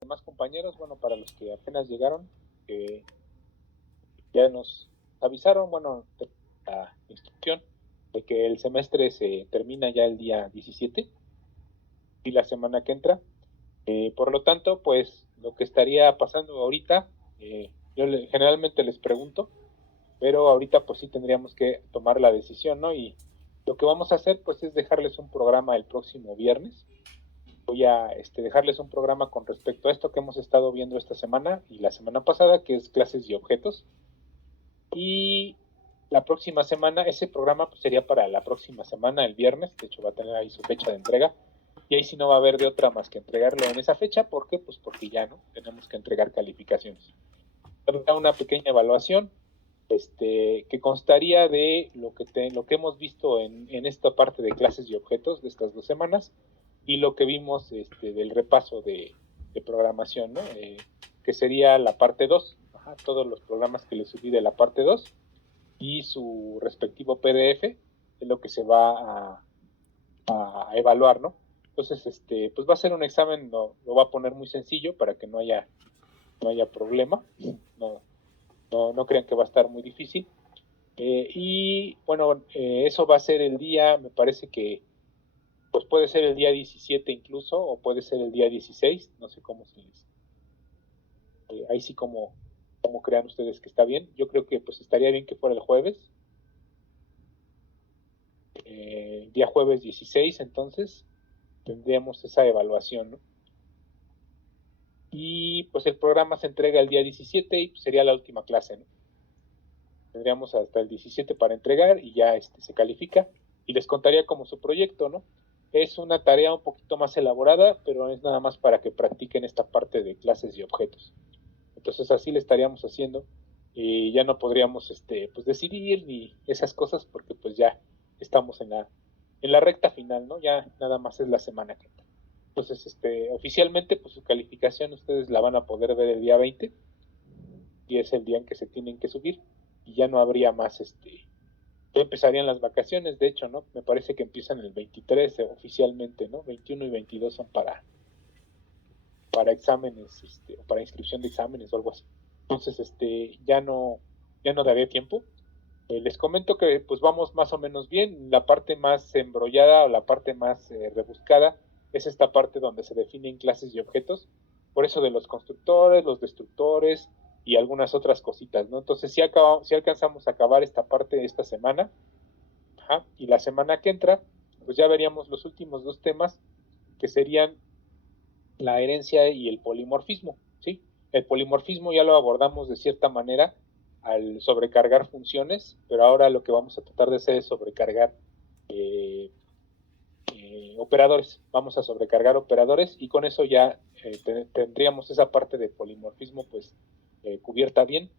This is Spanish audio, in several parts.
demás compañeros, bueno, para los que apenas llegaron, ya nos avisaron, bueno, la instrucción de que el semestre se termina ya el día 17 y la semana que entra. Por lo tanto, pues lo que estaría pasando ahorita, generalmente les pregunto, pero ahorita pues sí tendríamos que tomar la decisión, ¿no? Y lo que vamos a hacer pues es dejarles un programa el próximo viernes. Voy a dejarles un programa con respecto a esto que hemos estado viendo esta semana y la semana pasada, que es clases y objetos. Y la próxima semana, ese programa pues, sería para la próxima semana, el viernes, de hecho va a tener ahí su fecha de entrega, y ahí sí no va a haber de otra más que entregarlo en esa fecha. ¿Por qué? Pues porque ya no tenemos que entregar calificaciones. Habrá una pequeña evaluación que constaría de lo que hemos visto en esta parte de clases y objetos de estas 2 semanas y lo que vimos del repaso de programación, ¿no? Que sería la parte 2, todos los programas que le subí de la parte 2 y su respectivo PDF es lo que se va a evaluar, ¿no? Entonces, pues va a ser un examen, lo va a poner muy sencillo para que no haya problema, no, no crean que va a estar muy difícil. Y bueno, eso va a ser el día, me parece que pues puede ser el día 17 incluso, o puede ser el día 16, no sé cómo se les... ahí sí como crean ustedes que está bien. Yo creo que pues estaría bien que fuera el jueves, día jueves 16, entonces tendríamos esa evaluación, ¿no? Y pues el programa se entrega el día 17 y pues, sería la última clase, ¿no? Tendríamos hasta el 17 para entregar y ya se califica y les contaría como su proyecto, ¿no? Es una tarea un poquito más elaborada, pero es nada más para que practiquen esta parte de clases y objetos. Entonces así le estaríamos haciendo y ya no podríamos pues decidir ni esas cosas porque pues ya estamos en la recta final, ¿no? Ya nada más es la semana que entra. Entonces, oficialmente, pues su calificación ustedes la van a poder ver el día 20 y es el día en que se tienen que subir y ya no habría más, empezarían las vacaciones, de hecho, ¿no? Me parece que empiezan el 23 oficialmente, ¿no? 21 y 22 son para exámenes, o para inscripción de exámenes o algo así. Entonces, ya no daría tiempo. Les comento que pues vamos más o menos bien. La parte más embrollada o la parte más rebuscada es esta parte donde se definen clases y objetos. Por eso de los constructores, los destructores y algunas otras cositas, ¿no? Entonces, si alcanzamos a acabar esta parte esta semana, y la semana que entra, pues ya veríamos los últimos dos temas que serían la herencia y el polimorfismo, ¿sí? El polimorfismo ya lo abordamos de cierta manera al sobrecargar funciones, pero ahora lo que vamos a tratar de hacer es sobrecargar operadores. Vamos a sobrecargar operadores y con eso ya tendríamos esa parte de polimorfismo pues cubierta bien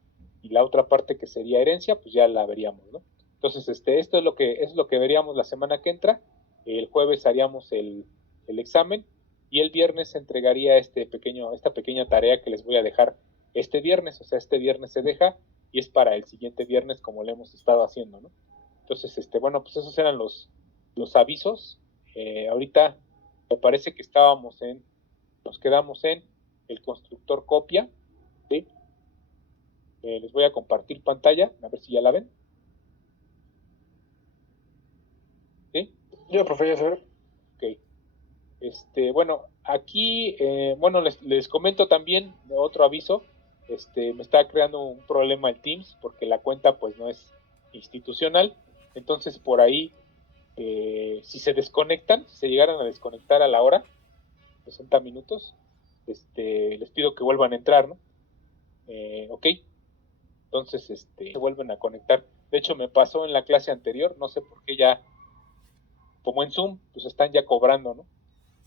y la otra parte que sería herencia pues ya la veríamos, ¿no? Entonces esto es lo que veríamos la semana que entra. El jueves haríamos el examen y el viernes se entregaría esta pequeña tarea que les voy a dejar este viernes, o sea, este viernes se deja y es para el siguiente viernes como lo hemos estado haciendo, ¿no? Entonces, bueno, pues esos eran los avisos. Ahorita me parece que nos quedamos en el constructor copia, ¿sí? Les voy a compartir pantalla, a ver si ya la ven, ¿sí? Ya, profe, ya se ve. Ok. Bueno, aquí, bueno, les comento también otro aviso. Me está creando un problema el Teams porque la cuenta pues no es institucional. Entonces por ahí, si se desconectan, si se llegaran a desconectar a la hora, 60 minutos, les pido que vuelvan a entrar, ¿no? Ok, entonces se vuelven a conectar. De hecho, me pasó en la clase anterior, no sé por qué ya, como en Zoom, pues están ya cobrando, ¿no?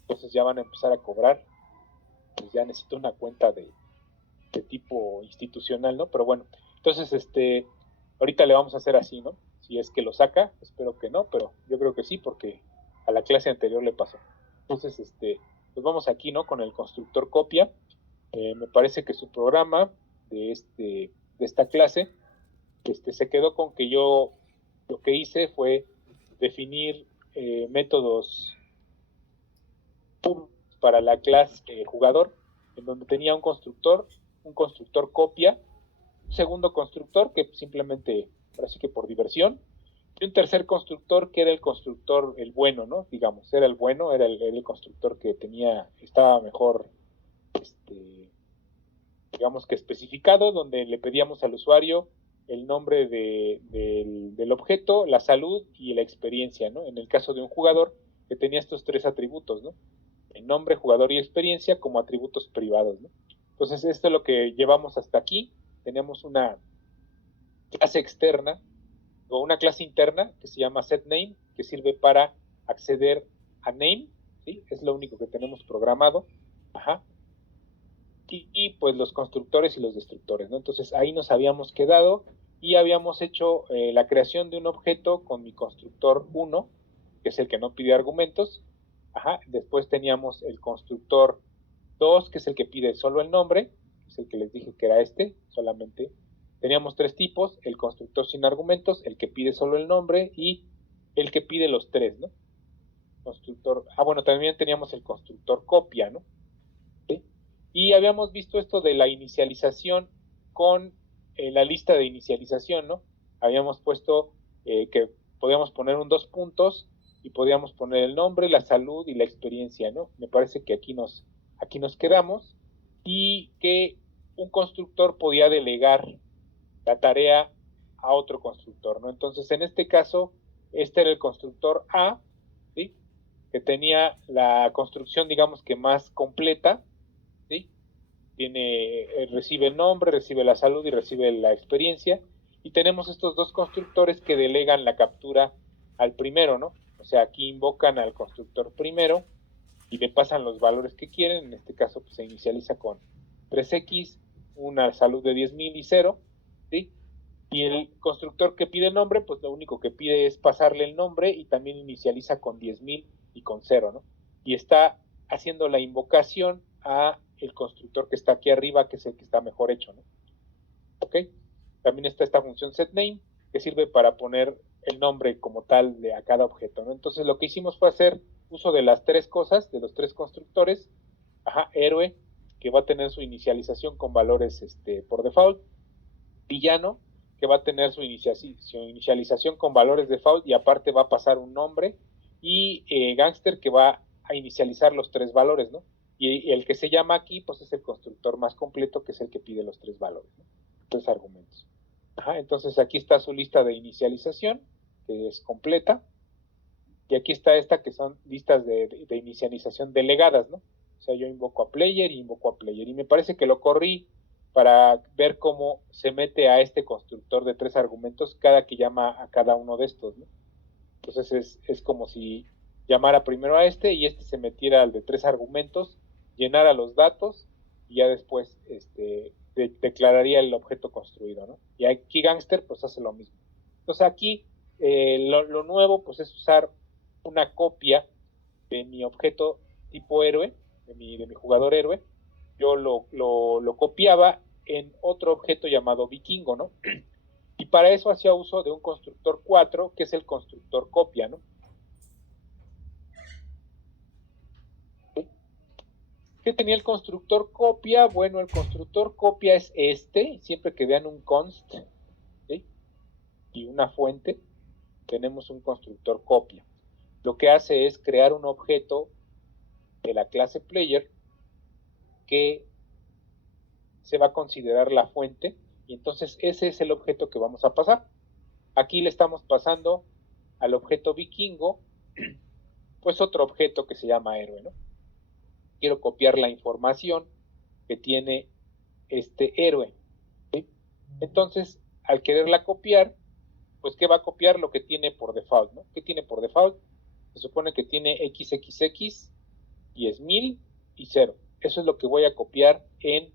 Entonces ya van a empezar a cobrar, pues ya necesito una cuenta de tipo institucional, ¿no? Pero bueno, entonces ahorita le vamos a hacer así, ¿no? Si es que lo saca, espero que no, pero yo creo que sí, porque a la clase anterior le pasó. Entonces, pues vamos aquí, ¿no? Con el constructor copia. Me parece que su programa de esta clase se quedó con que yo lo que hice fue definir métodos para la clase jugador en donde tenía un constructor copia, un segundo constructor que simplemente, así que por diversión, y un tercer constructor que era el constructor, el bueno, ¿no? Digamos, era el bueno, era el constructor que estaba mejor, digamos que especificado, donde le pedíamos al usuario el nombre del objeto, la salud y la experiencia, ¿no? En el caso de un jugador que tenía estos tres atributos, ¿no? El nombre, jugador y experiencia como atributos privados, ¿no? Entonces, esto es lo que llevamos hasta aquí. Tenemos una clase externa o una clase interna que se llama setName, que sirve para acceder a name, ¿sí? Es lo único que tenemos programado. Ajá. Y pues los constructores y los destructores, ¿no? Entonces ahí nos habíamos quedado y habíamos hecho la creación de un objeto con mi constructor 1, que es el que no pide argumentos. Ajá. Después teníamos el constructor 2, que es el que pide solo el nombre, que es el que les dije que era solamente. Teníamos tres tipos: el constructor sin argumentos, el que pide solo el nombre y el que pide los tres, ¿no? Bueno, también teníamos el constructor copia, ¿no? ¿Sí? Y habíamos visto esto de la inicialización con la lista de inicialización, ¿no? Habíamos puesto que podíamos poner un dos puntos y podíamos poner el nombre, la salud y la experiencia, ¿no? Me parece que aquí nos quedamos, y que un constructor podía delegar la tarea a otro constructor, ¿no? Entonces, en este caso, este era el constructor A, ¿sí? Que tenía la construcción, digamos que más completa, ¿sí? Recibe el nombre, recibe la salud y recibe la experiencia. Y tenemos estos dos constructores que delegan la captura al primero, ¿no? O sea, aquí invocan al constructor primero y le pasan los valores que quieren. En este caso, pues, se inicializa con 3x, una salud de 10,000 y 0, ¿sí? Y el constructor que pide el nombre, pues lo único que pide es pasarle el nombre y también inicializa con 10,000 y con 0, ¿no? Y está haciendo la invocación a el constructor que está aquí arriba, que es el que está mejor hecho, ¿no? ¿Ok? También está esta función setName, que sirve para poner el nombre como tal a cada objeto, ¿no? Entonces lo que hicimos fue hacer uso de las tres cosas, de los tres constructores. Ajá, héroe, que va a tener su inicialización con valores por default. Villano, que va a tener su inicialización con valores default y aparte va a pasar un nombre. Y Gangster, que va a inicializar los tres valores, ¿no? Y el que se llama aquí, pues es el constructor más completo, que es el que pide los tres valores, ¿no? Tres argumentos. Ajá, entonces aquí está su lista de inicialización, que es completa. Y aquí está esta, que son listas de inicialización delegadas, ¿no? O sea, yo invoco a player y invoco a player. Y me parece que lo corrí para ver cómo se mete a este constructor de tres argumentos cada que llama a cada uno de estos, ¿no? Entonces es como si llamara primero a y este se metiera al de tres argumentos, llenara los datos y ya después declararía el objeto construido, ¿no? Y aquí Gangster pues hace lo mismo. Entonces aquí lo nuevo pues es usar una copia de mi objeto tipo héroe, de mi jugador héroe. Yo lo copiaba en otro objeto llamado vikingo, ¿no? Y para eso hacía uso de un constructor 4, que es el constructor copia, ¿no? ¿Qué tenía el constructor copia? Bueno, el constructor copia es siempre que vean un const, ¿sí? Y una fuente, tenemos un constructor copia. Lo que hace es crear un objeto de la clase player que se va a considerar la fuente, y entonces ese es el objeto que vamos a pasar. Aquí le estamos pasando al objeto vikingo, pues otro objeto que se llama héroe, ¿no? Quiero copiar la información que tiene este héroe, ¿sí? Entonces, al quererla copiar, pues ¿qué va a copiar? Lo que tiene por default, ¿no? ¿Qué tiene por default? Se supone que tiene XXX, 10,000 y 0. Eso es lo que voy a copiar en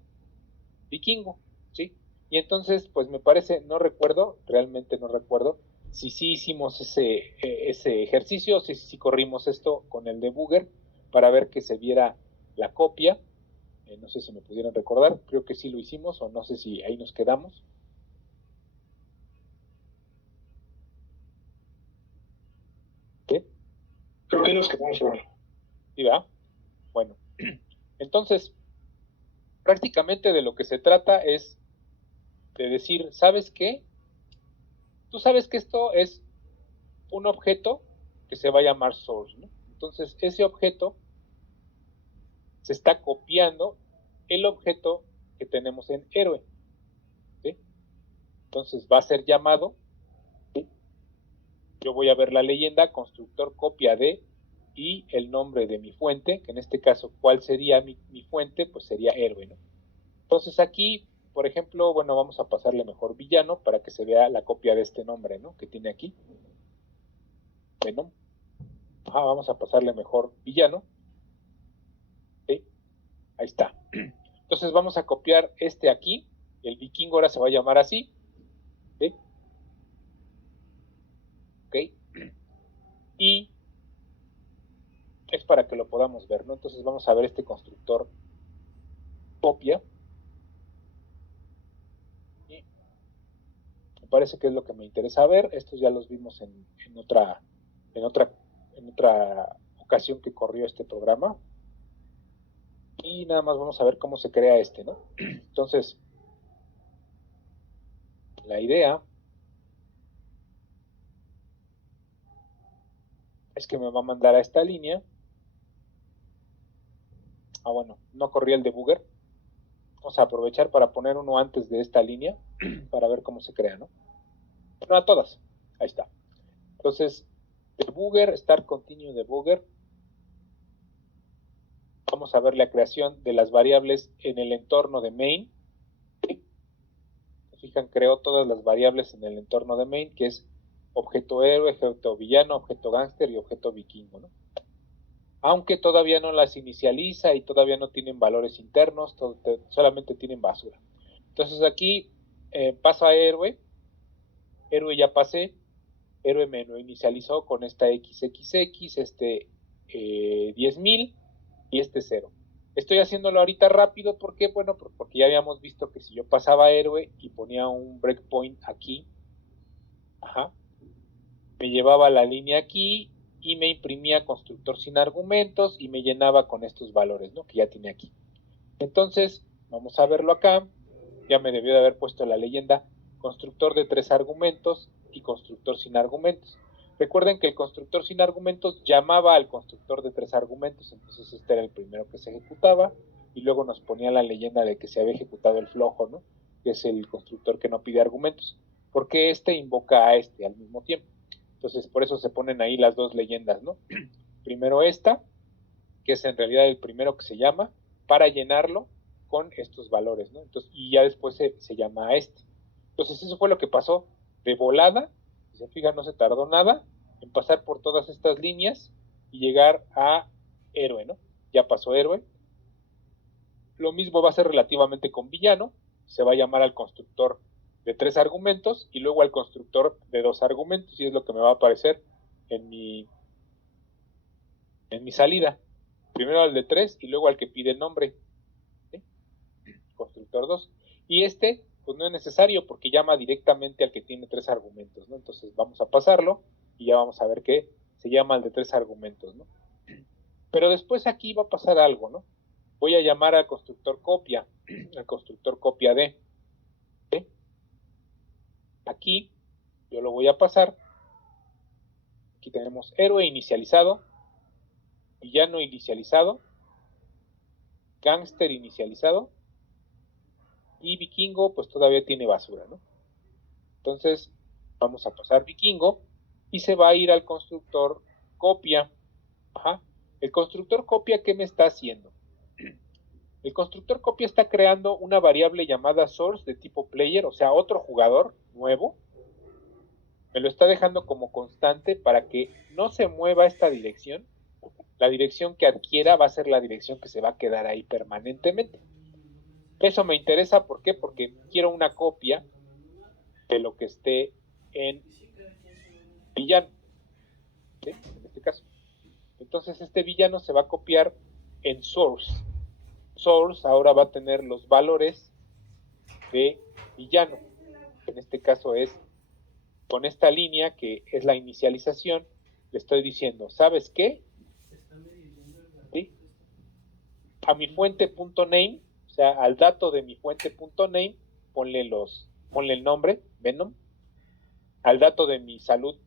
vikingo, ¿sí? Y entonces, pues me parece, no recuerdo, realmente no recuerdo, si sí hicimos ese ejercicio, si sí corrimos esto con el debugger para ver que se viera la copia. No sé si me pudieran recordar, creo que sí lo hicimos, o no sé si ahí nos quedamos. ¿Sí? Creo que nos quedamos, Raúl. ¿Sí, va? Bueno, entonces, prácticamente de lo que se trata es de decir, ¿sabes qué? Tú sabes que esto es un objeto que se va a llamar source, ¿no? Entonces, ese objeto se está copiando el objeto que tenemos en héroe, ¿sí? Entonces va a ser llamado, ¿sí? Yo voy a ver la leyenda, constructor copia de, y el nombre de mi fuente, que en este caso, ¿cuál sería mi fuente? Pues sería héroe, ¿no? Entonces aquí, por ejemplo, bueno, vamos a pasarle mejor villano para que se vea la copia de este nombre, ¿no? Que tiene aquí. Bueno, vamos a pasarle mejor villano. ¿Sí? Ahí está. Entonces vamos a copiar este aquí. El vikingo ahora se va a llamar así. ¿Sí? Ok. Y es para que lo podamos ver, ¿no? Entonces vamos a ver este constructor copia. Y me parece que es lo que me interesa ver. Estos ya los vimos en otra ocasión que corrió este programa. Y nada más vamos a ver cómo se crea este, ¿no? Entonces, la idea es que me va a mandar a esta línea. Bueno, no corría el debugger. Vamos a aprovechar para poner uno antes de esta línea para ver cómo se crea, ¿no? Bueno, a todas. Ahí está. Entonces, debugger, start continue debugger. Vamos a ver la creación de las variables en el entorno de main. ¿Sí? Fijan, creó todas las variables en el entorno de main, que es objeto héroe, objeto villano, objeto gángster y objeto vikingo, ¿no? Aunque todavía no las inicializa y todavía no tienen valores internos, solamente tienen basura. Entonces aquí paso a héroe ya pasé, héroe me lo inicializó con esta XXX, este 10.000 y este 0. Estoy haciéndolo ahorita rápido, ¿por qué? Bueno, porque ya habíamos visto que si yo pasaba héroe y ponía un breakpoint aquí, me llevaba la línea aquí y me imprimía constructor sin argumentos y me llenaba con estos valores, ¿no? Que ya tiene aquí. Entonces, vamos a verlo acá. Ya me debió de haber puesto la leyenda constructor de 3 argumentos y constructor sin argumentos. Recuerden que el constructor sin argumentos llamaba al constructor de 3 argumentos, entonces este era el primero que se ejecutaba y luego nos ponía la leyenda de que se había ejecutado el flojo, ¿no? Que es el constructor que no pide argumentos, porque este invoca a este al mismo tiempo. Entonces, por eso se ponen ahí las dos leyendas, ¿no? Primero esta, que es en realidad el primero que se llama, para llenarlo con estos valores, ¿no? Entonces, y ya después se llama a este. Entonces, eso fue lo que pasó de volada. Si se fijan, no se tardó nada en pasar por todas estas líneas y llegar a héroe, ¿no? Ya pasó héroe. Lo mismo va a ser relativamente con villano. Se va a llamar al constructor de 3 argumentos y luego al constructor de 2 argumentos, y es lo que me va a aparecer en mi salida. Primero al de 3 y luego al que pide el nombre, ¿sí? Constructor 2. Y este, pues no es necesario porque llama directamente al que tiene 3 argumentos, ¿no? Entonces vamos a pasarlo y ya vamos a ver que se llama al de 3 argumentos, ¿no? Pero después aquí va a pasar algo, ¿no? Voy a llamar al constructor copia, al constructor copia de, ¿sí? Aquí yo lo voy a pasar. Aquí tenemos héroe inicializado, villano inicializado, gángster inicializado y vikingo pues todavía tiene basura, ¿no? Entonces vamos a pasar vikingo y se va a ir al constructor copia. El constructor copia, ¿qué me está haciendo? El constructor copia está creando una variable llamada source de tipo player, o sea, otro jugador nuevo. Me lo está dejando como constante para que no se mueva esta dirección. La dirección que adquiera va a ser la dirección que se va a quedar ahí permanentemente. Eso me interesa, ¿por qué? Porque quiero una copia de lo que esté en villano, ¿sí? En este caso. Entonces este villano se va a copiar en source. Source ahora va a tener los valores de villano. En este caso es con esta línea que es la inicialización. Le estoy diciendo, ¿sabes qué? ¿Sí? A mi fuente.name, sea, al dato de mi fuente.name, ponle el nombre, Venom. Al dato de mi salud,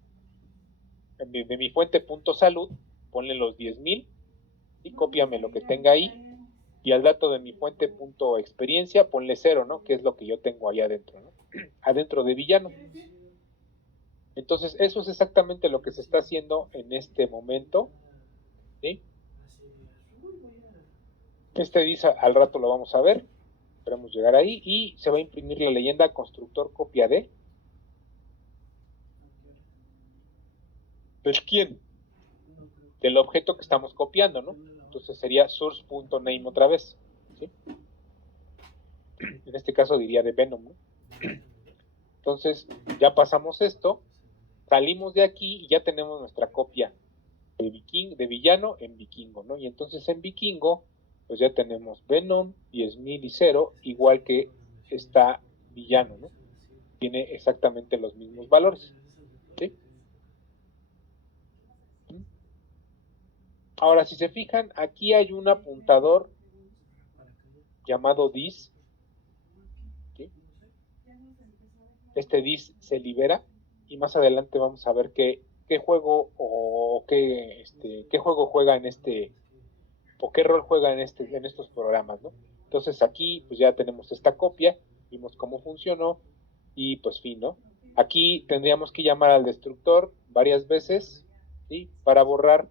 de mi fuente.salud, ponle los 10,000 y cópiame lo que tenga ahí. Y al dato de mi fuente.experiencia, ponle 0, ¿no? Que es lo que yo tengo ahí adentro, ¿no? Adentro de villano. Entonces, eso es exactamente lo que se está haciendo en este momento, ¿sí? Este dice, al rato lo vamos a ver, esperamos llegar ahí, y se va a imprimir la leyenda constructor copia de. ¿Pues quién? Del objeto que estamos copiando, ¿no? Entonces sería source.name otra vez, ¿sí? En este caso diría de Venom, ¿no? Entonces, ya pasamos esto, salimos de aquí y ya tenemos nuestra copia de villano en vikingo, ¿no? Y entonces en vikingo, pues ya tenemos Venom, 10,000 y 0, igual que está villano, ¿no? Tiene exactamente los mismos valores, ¿sí? Ahora, si se fijan, aquí hay un apuntador llamado dis, ¿sí? Este dis se libera y más adelante vamos a ver qué juego o qué juego juega en o qué rol juega en estos programas, ¿no? Entonces aquí pues ya tenemos esta copia, vimos cómo funcionó y pues fin, ¿no? Aquí tendríamos que llamar al destructor varias veces, ¿sí? Para borrar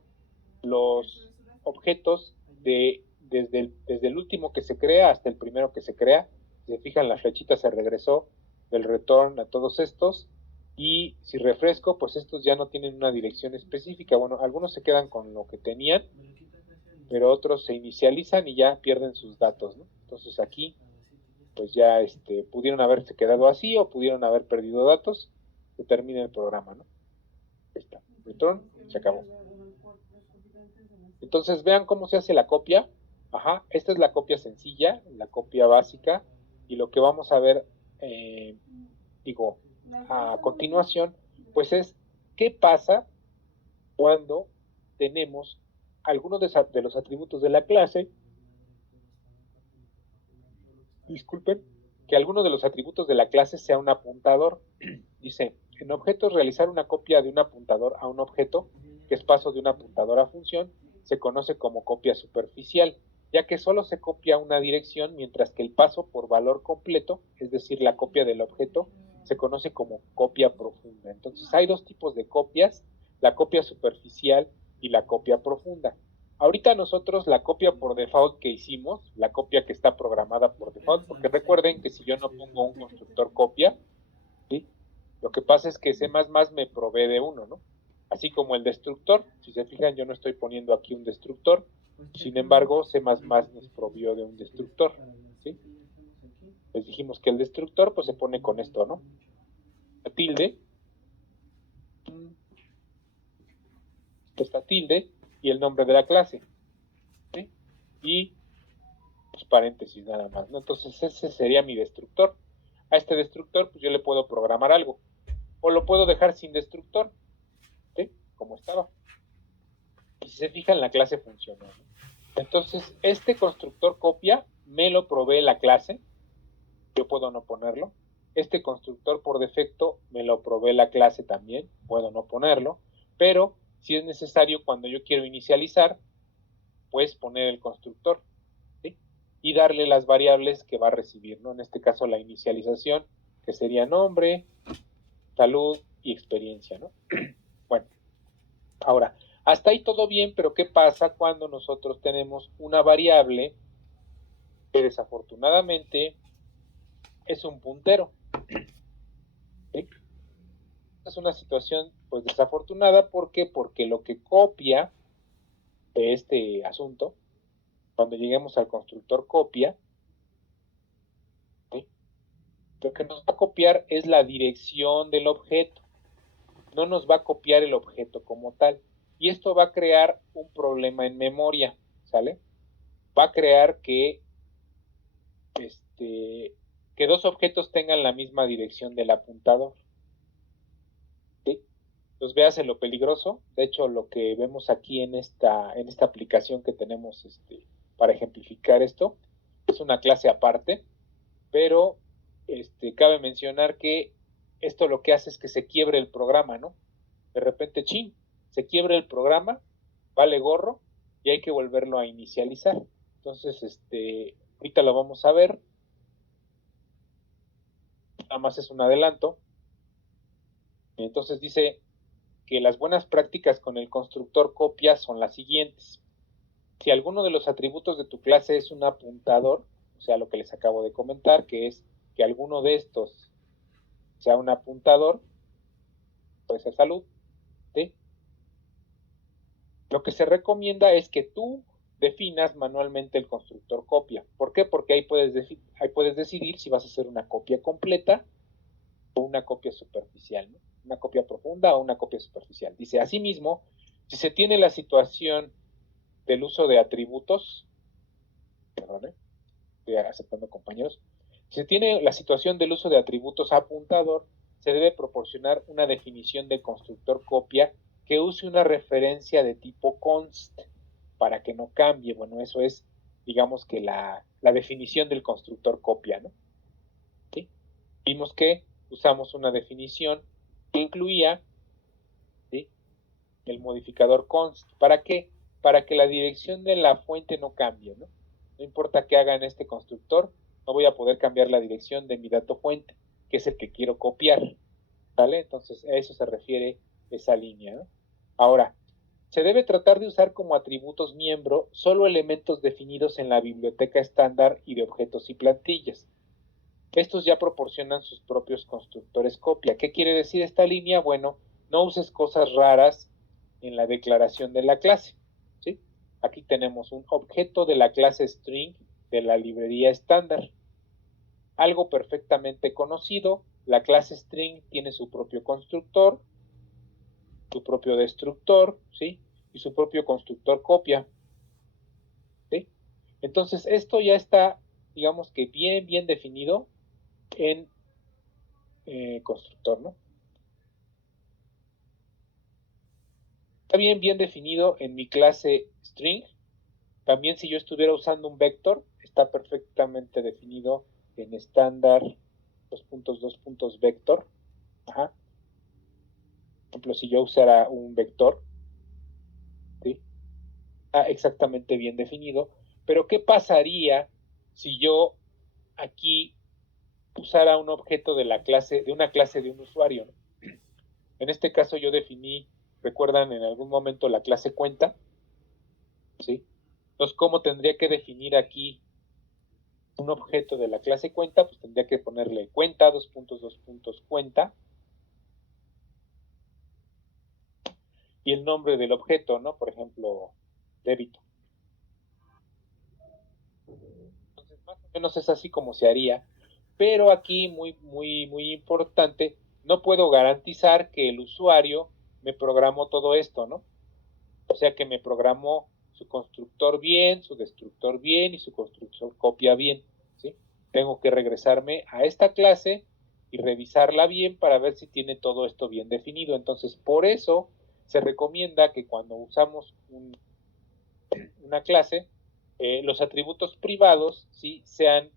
los objetos desde el último que se crea hasta el primero que se crea. Si se fijan, la flechita se regresó del return a todos estos, y si refresco, pues estos ya no tienen una dirección específica. Bueno, algunos se quedan con lo que tenían, pero otros se inicializan y ya pierden sus datos, ¿no? Entonces aquí, pues ya pudieron haberse quedado así o pudieron haber perdido datos, se termina el programa, ¿no? Ahí está, return, se acabó. Entonces vean cómo se hace la copia. Ajá, esta es la copia sencilla, la copia básica, y lo que vamos a ver, a continuación, pues es qué pasa cuando tenemos algunos de los atributos de la clase, disculpen, que alguno de los atributos de la clase sea un apuntador. Dice, en objetos realizar una copia de un apuntador a un objeto, que es paso de un apuntador a función, se conoce como copia superficial, ya que solo se copia una dirección, mientras que el paso por valor completo, es decir, la copia del objeto, se conoce como copia profunda. Entonces hay dos tipos de copias, la copia superficial y la copia profunda. Ahorita nosotros la copia por default que hicimos, la copia que está programada por default, porque recuerden que si yo no pongo un constructor copia, ¿sí? Lo que pasa es que C++ me provee de uno, ¿no? Así como el destructor, si se fijan, yo no estoy poniendo aquí un destructor, sin embargo, C++ nos provió de un destructor, ¿sí? Les dijimos que el destructor, pues se pone con esto, ¿no? La tilde, esta tilde, y el nombre de la clase, ¿sí? Y pues paréntesis nada más, ¿no? Entonces ese sería mi destructor. A este destructor, pues yo le puedo programar algo, o lo puedo dejar sin destructor, ¿sí? Como estaba. Y si se fijan, la clase funcionó, ¿no? Entonces, este constructor copia me lo provee la clase, yo puedo no ponerlo. Este constructor por defecto me lo provee la clase también, puedo no ponerlo, pero si es necesario cuando yo quiero inicializar, pues poner el constructor, ¿sí? Y darle las variables que va a recibir, ¿no? En este caso la inicialización, que sería nombre, salud y experiencia, ¿no? Bueno, ahora, hasta ahí todo bien, pero ¿qué pasa cuando nosotros tenemos una variable que desafortunadamente es un puntero? ¿Sí? Es una situación pues desafortunada, ¿por qué? Porque lo que copia de este asunto, cuando lleguemos al constructor copia, ¿sí? Lo que nos va a copiar es la dirección del objeto, no nos va a copiar el objeto como tal, y esto va a crear un problema en memoria, ¿sale? Va a crear que que dos objetos tengan la misma dirección del apuntador, ¿sí? Entonces veas lo peligroso. De hecho, lo que vemos aquí en esta aplicación que tenemos para ejemplificar esto, es una clase aparte, pero cabe mencionar que esto lo que hace es que se quiebre el programa, ¿no? De repente, chin, se quiebra el programa, vale gorro, y hay que volverlo a inicializar. Entonces, ahorita lo vamos a ver. Nada más es un adelanto. Entonces dice que las buenas prácticas con el constructor copia son las siguientes. Si alguno de los atributos de tu clase es un apuntador, o sea, lo que les acabo de comentar, que es que alguno de estos sea un apuntador, puede ser salud, ¿sí? Lo que se recomienda es que tú definas manualmente el constructor copia. ¿Por qué? Porque ahí puedes decidir si vas a hacer una copia completa o una copia superficial, ¿no? Una copia profunda o una copia superficial. Dice, asimismo, si se tiene la situación del uso de atributos, perdón, estoy aceptando compañeros, si se tiene la situación del uso de atributos apuntador, se debe proporcionar una definición del constructor copia que use una referencia de tipo const para que no cambie. Bueno, eso es, digamos que la definición del constructor copia, ¿no? ¿Sí? Vimos que usamos una definición que incluía, ¿sí?, el modificador const. ¿Para qué? Para que la dirección de la fuente no cambie, ¿no? No importa qué haga en este constructor, no voy a poder cambiar la dirección de mi dato fuente, que es el que quiero copiar, ¿vale? Entonces a eso se refiere esa línea, ¿no? Ahora, se debe tratar de usar como atributos miembro solo elementos definidos en la biblioteca estándar y de objetos y plantillas. Estos ya proporcionan sus propios constructores copia. ¿Qué quiere decir esta línea? Bueno, no uses cosas raras en la declaración de la clase, ¿sí? Aquí tenemos un objeto de la clase string de la librería estándar. Algo perfectamente conocido, la clase string tiene su propio constructor, su propio destructor, ¿sí? Y su propio constructor copia, ¿sí? Entonces, esto ya está, digamos que bien definido en constructor, ¿no? Está bien definido en mi clase string. También si yo estuviera usando un vector, está perfectamente definido en estándar vector. Ajá. Por ejemplo, si yo usara un vector, ¿sí?, está exactamente bien definido. Pero ¿qué pasaría si yo aquí usara un objeto de la clase, de una clase de un usuario, ¿no? En este caso yo definí, recuerdan en algún momento la clase cuenta, ¿sí? Entonces, ¿cómo tendría que definir aquí un objeto de la clase cuenta? Pues tendría que ponerle cuenta, cuenta, y el nombre del objeto, ¿no? Por ejemplo, débito. Entonces, más o menos es así como se haría, pero aquí muy importante, no puedo garantizar que el usuario me programó todo esto, ¿no? O sea, que me programó su constructor bien, su destructor bien y su constructor copia bien, ¿sí? Tengo que regresarme a esta clase y revisarla bien para ver si tiene todo esto bien definido. Entonces, por eso se recomienda que cuando usamos una clase, los atributos privados, ¿sí?, sean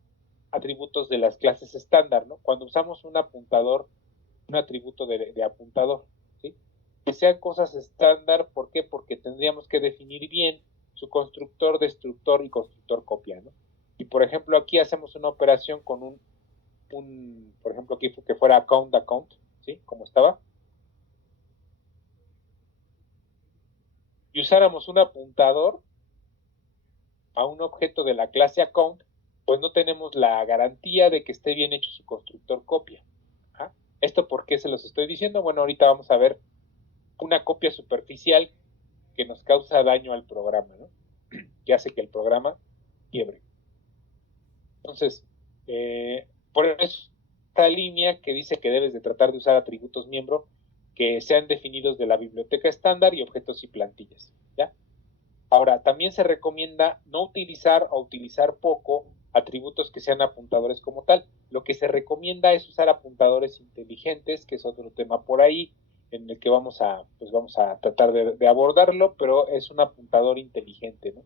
atributos de las clases estándar, ¿no? Cuando usamos un apuntador, un atributo de apuntador, ¿sí?, que sean cosas estándar. ¿Por qué? Porque tendríamos que definir bien su constructor, destructor y constructor copia, ¿no? Y por ejemplo, aquí hacemos una operación con por ejemplo, aquí que fuera account, ¿sí?, como estaba, y usáramos un apuntador a un objeto de la clase account, pues no tenemos la garantía de que esté bien hecho su constructor copia. ¿Ah? ¿Esto por qué se los estoy diciendo? Bueno, ahorita vamos a ver una copia superficial que nos causa daño al programa, ¿no?, que hace que el programa quiebre. Entonces, por eso esta línea que dice que debes de tratar de usar atributos miembro que sean definidos de la biblioteca estándar y objetos y plantillas, ¿ya? Ahora, también se recomienda no utilizar o utilizar poco atributos que sean apuntadores como tal. Lo que se recomienda es usar apuntadores inteligentes, que es otro tema por ahí, en el que vamos a tratar de abordarlo, pero es un apuntador inteligente, ¿no?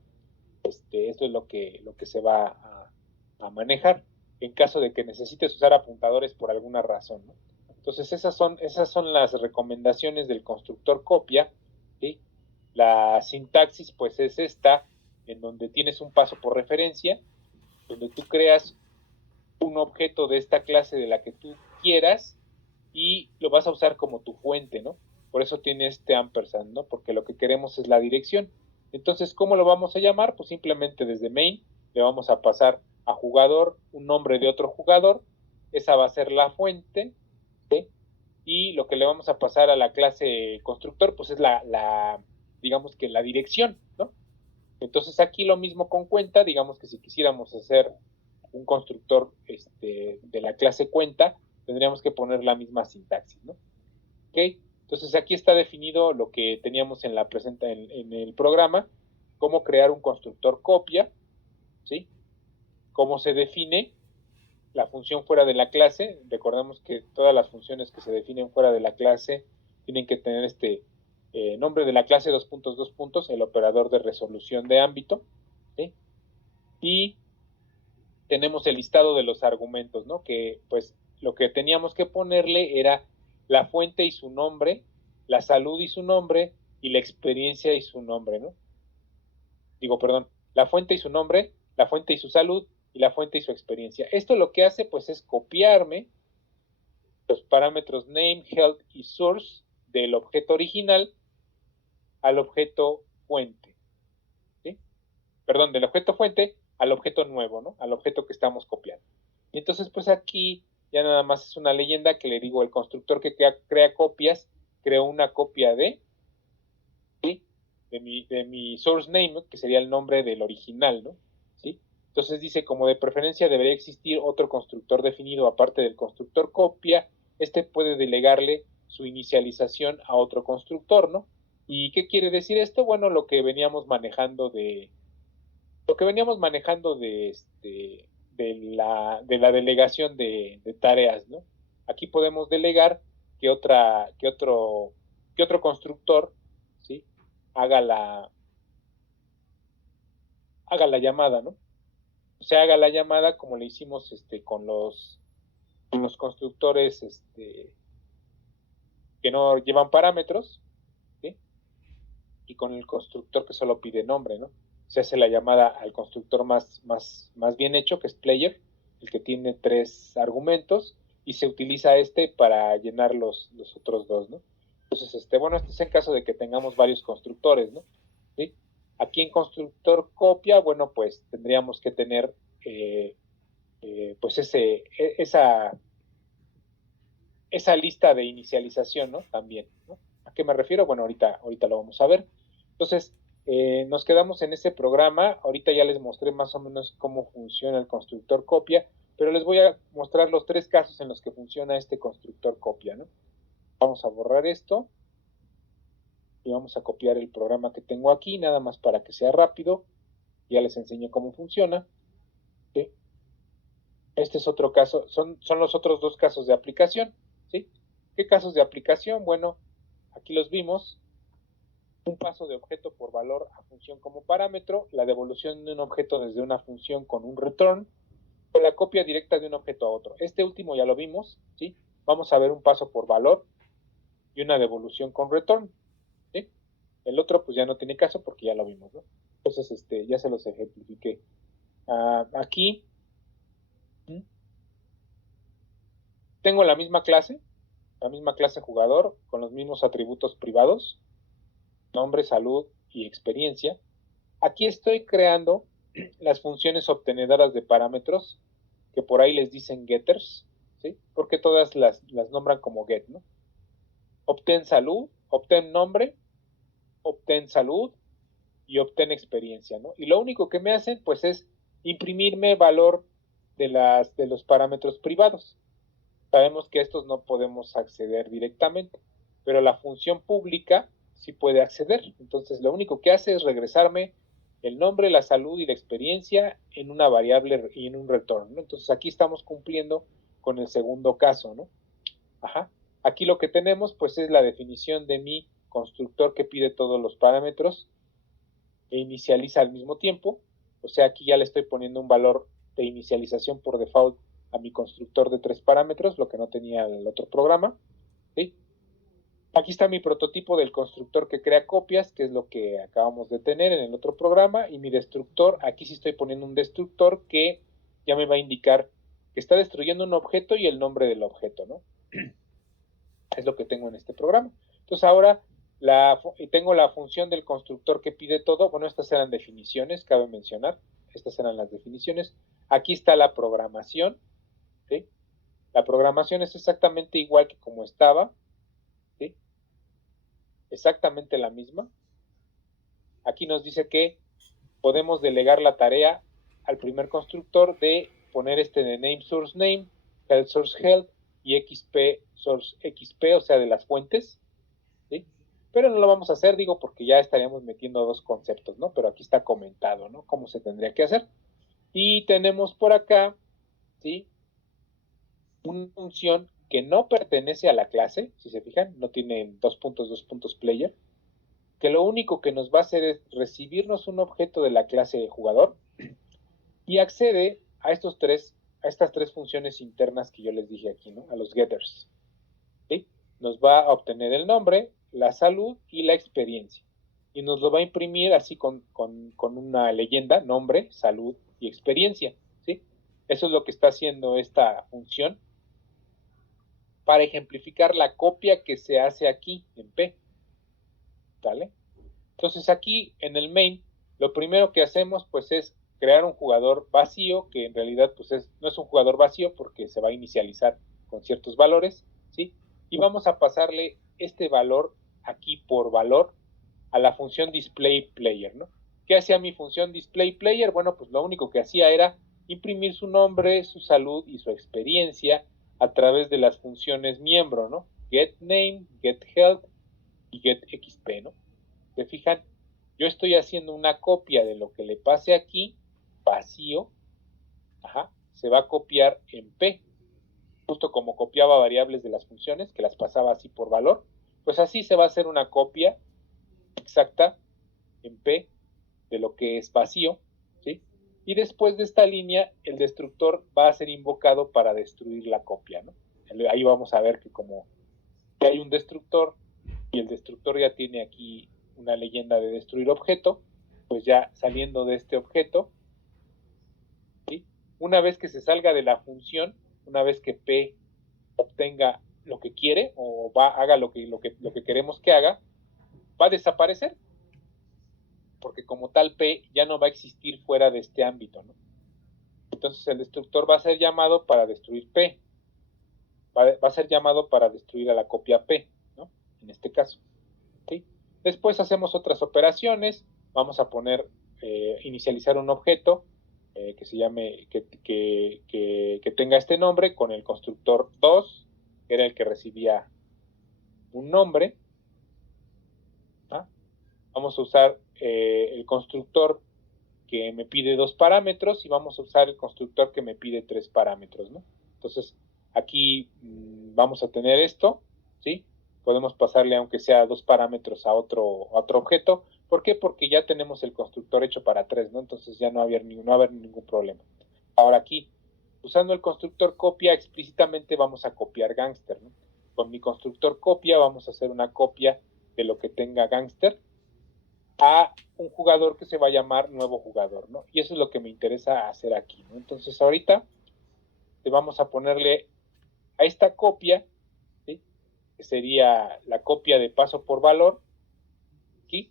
Esto es lo que se va a manejar en caso de que necesites usar apuntadores por alguna razón, ¿no? Entonces esas son las recomendaciones del constructor copia, ¿sí? La sintaxis pues es esta, en donde tienes un paso por referencia, donde tú creas un objeto de esta clase de la que tú quieras y lo vas a usar como tu fuente, ¿no? Por eso tiene este ampersand, ¿no? Porque lo que queremos es la dirección. Entonces, ¿cómo lo vamos a llamar? Pues simplemente desde main le vamos a pasar a jugador un nombre de otro jugador, esa va a ser la fuente, ¿sí? Y lo que le vamos a pasar a la clase constructor, pues es digamos que la dirección, ¿no? Entonces aquí lo mismo con cuenta, digamos que si quisiéramos hacer un constructor de la clase cuenta, tendríamos que poner la misma sintaxis, ¿no? ¿Ok? Entonces aquí está definido lo que teníamos en en el programa, cómo crear un constructor copia, ¿sí? Cómo se define la función fuera de la clase. Recordemos que todas las funciones que se definen fuera de la clase tienen que tener nombre de la clase, dos puntos, el operador de resolución de ámbito, ¿sí? Y tenemos el listado de los argumentos, ¿no? Que pues lo que teníamos que ponerle era la fuente y su nombre, la salud y su nombre, y la experiencia y su nombre, ¿no? Digo, perdón, la fuente y su nombre, la fuente y su salud, y la fuente y su experiencia. Esto lo que hace pues es copiarme los parámetros name, health y source del objeto original al objeto fuente, ¿sí? Perdón, del objeto fuente al objeto nuevo, ¿no? Al objeto que estamos copiando. Y entonces, pues aquí ya nada más es una leyenda que le digo, el constructor que crea copias, creó una copia ¿sí? de mi source name, ¿no? Que sería el nombre del original, ¿no? ¿Sí? Entonces dice, como de preferencia debería existir otro constructor definido aparte del constructor copia, este puede delegarle su inicialización a otro constructor, ¿no? ¿Y qué quiere decir esto? Bueno, lo que veníamos manejando de la delegación de tareas, ¿no? Aquí podemos delegar que otro constructor, ¿sí? haga la, haga la llamada, ¿no? O sea, haga la llamada como le hicimos con los constructores que no llevan parámetros, ¿sí? Y con el constructor que solo pide nombre, ¿no? Se hace la llamada al constructor más bien hecho, que es player, el que tiene 3 argumentos, y se utiliza para llenar los otros 2, ¿no? Entonces, bueno, este es en caso de que tengamos varios constructores, ¿no? ¿Sí? Aquí en constructor copia, bueno, pues tendríamos que tener pues esa lista de inicialización, ¿no? También, ¿no? ¿A qué me refiero? Bueno, ahorita lo vamos a ver. Entonces, nos quedamos en ese programa. Ahorita ya les mostré más o menos cómo funciona el constructor copia, pero les voy a mostrar los 3 casos en los que funciona este constructor copia, ¿no? Vamos a borrar esto y vamos a copiar el programa que tengo aquí, nada más para que sea rápido. Ya les enseñé cómo funciona, ¿sí? Este es otro caso, son los otros 2 casos de aplicación, ¿sí? ¿Qué casos de aplicación? Bueno, aquí los vimos. Un paso de objeto por valor a función como parámetro, la devolución de un objeto desde una función con un return, o la copia directa de un objeto a otro. Este último ya lo vimos, ¿sí? Vamos a ver un paso por valor y una devolución con return, ¿sí? El otro pues ya no tiene caso porque ya lo vimos, ¿no? Entonces, ya se los ejemplifiqué. Aquí tengo la misma clase jugador, con los mismos atributos privados, nombre, salud y experiencia. Aquí estoy creando las funciones obtenedoras de parámetros, que por ahí les dicen getters, ¿sí? Porque todas las nombran como get, ¿no? Obtén salud, obtén nombre, obtén salud y obtén experiencia, ¿no? Y lo único que me hacen, pues, es imprimirme valor de los parámetros privados. Sabemos que a estos no podemos acceder directamente, pero la función pública sí puede acceder. Entonces, lo único que hace es regresarme el nombre, la salud y la experiencia en una variable y en un retorno, ¿no? Entonces, aquí estamos cumpliendo con el segundo caso, ¿no? Ajá. Aquí lo que tenemos, pues, es la definición de mi constructor que pide todos los parámetros e inicializa al mismo tiempo. O sea, aquí ya le estoy poniendo un valor de inicialización por default a mi constructor de 3 parámetros, lo que no tenía el otro programa, ¿sí? Aquí está mi prototipo del constructor que crea copias, que es lo que acabamos de tener en el otro programa, y mi destructor, aquí sí estoy poniendo un destructor que ya me va a indicar que está destruyendo un objeto y el nombre del objeto, ¿no? Es lo que tengo en este programa. Entonces ahora tengo la función del constructor que pide todo. Bueno, estas eran definiciones, cabe mencionar. Estas eran las definiciones. Aquí está la programación, ¿sí? La programación es exactamente igual que como estaba, ¿sí? Exactamente la misma. Aquí nos dice que podemos delegar la tarea al primer constructor de poner de name source name, health source health y xp source xp, o sea, de las fuentes, ¿sí? Pero no lo vamos a hacer, digo, porque ya estaríamos metiendo dos conceptos, ¿no? Pero aquí está comentado, ¿no? Cómo se tendría que hacer. Y tenemos por acá, ¿sí? Una función que no pertenece a la clase, si se fijan, no tiene dos puntos player, que lo único que nos va a hacer es recibirnos un objeto de la clase de jugador y accede a estas tres funciones internas que yo les dije aquí, ¿no? A los getters, ¿sí? Nos va a obtener el nombre, la salud y la experiencia. Y nos lo va a imprimir así con una leyenda, nombre, salud y experiencia, ¿sí? Eso es lo que está haciendo esta función para ejemplificar la copia que se hace aquí en P, ¿vale? Entonces aquí en el main, lo primero que hacemos pues es crear un jugador vacío, que en realidad pues no es un jugador vacío porque se va a inicializar con ciertos valores, ¿sí? Y vamos a pasarle este valor aquí por valor a la función displayPlayer, ¿no? ¿Qué hacía mi función displayPlayer? Bueno, pues lo único que hacía era imprimir su nombre, su salud y su experiencia a través de las funciones miembro, ¿no? GetName, GetHealth y GetXP, ¿no? ¿Se fijan? Yo estoy haciendo una copia de lo que le pase aquí, vacío, ajá, se va a copiar en P, justo como copiaba variables de las funciones, que las pasaba así por valor, pues así se va a hacer una copia exacta en P de lo que es vacío, ¿sí? Y después de esta línea, el destructor va a ser invocado para destruir la copia, ¿no? Ahí vamos a ver que como que hay un destructor y el destructor ya tiene aquí una leyenda de destruir objeto, pues ya saliendo de este objeto, ¿sí? Una vez que se salga de la función, una vez que P obtenga lo que quiere o haga lo que queremos que haga, va a desaparecer, porque como tal P ya no va a existir fuera de este ámbito, ¿no? Entonces el destructor va a ser llamado para destruir P, va a ser llamado para destruir a la copia P, ¿no? En este caso, ¿sí? Después hacemos otras operaciones, vamos a poner, inicializar un objeto que se llame, que tenga este nombre con el constructor 2, que era el que recibía un nombre, ¿ah? Vamos a usar el constructor que me pide 2 parámetros y vamos a usar el constructor que me pide 3 parámetros, ¿no? Entonces, aquí vamos a tener esto, ¿sí? Podemos pasarle, aunque sea 2 parámetros a otro objeto. ¿Por qué? Porque ya tenemos el constructor hecho para 3, ¿no? Entonces ya no va a haber ningún problema. Ahora aquí, usando el constructor copia, explícitamente vamos a copiar gangster, ¿no? Con mi constructor copia vamos a hacer una copia de lo que tenga gangster a un jugador que se va a llamar nuevo jugador, ¿no? Y eso es lo que me interesa hacer aquí, ¿no? Entonces ahorita le vamos a ponerle a esta copia, ¿sí? Que sería la copia de paso por valor, aquí,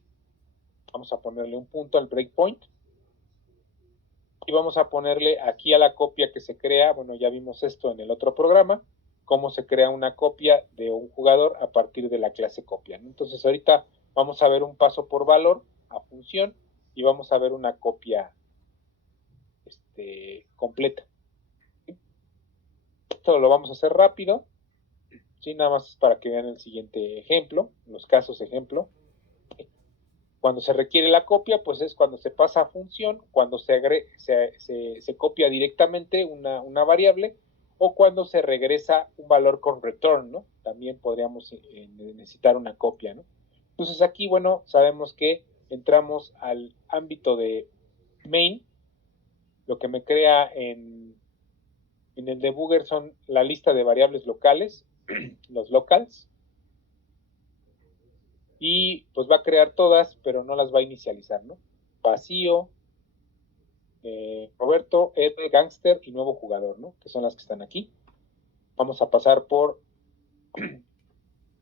vamos a ponerle un punto al breakpoint, y vamos a ponerle aquí a la copia que se crea, bueno, ya vimos esto en el otro programa, cómo se crea una copia de un jugador a partir de la clase copia, ¿no? Entonces ahorita vamos a ver un paso por valor a función y vamos a ver una copia completa. ¿Sí? Esto lo vamos a hacer rápido, ¿sí? Nada más para que vean el siguiente ejemplo, los casos ejemplo. Cuando se requiere la copia, pues es cuando se pasa a función, cuando se copia directamente una variable, o cuando se regresa un valor con return, ¿no? También podríamos necesitar una copia, ¿no? Entonces aquí, bueno, sabemos que entramos al ámbito de main, Lo que me crea en el debugger son la lista de variables locales, los locals, y pues va a crear todas, pero no las va a inicializar, ¿no? Vacío, Roberto, Ed, Gangster y nuevo jugador, ¿no? Que son las que están aquí. Vamos a pasar por,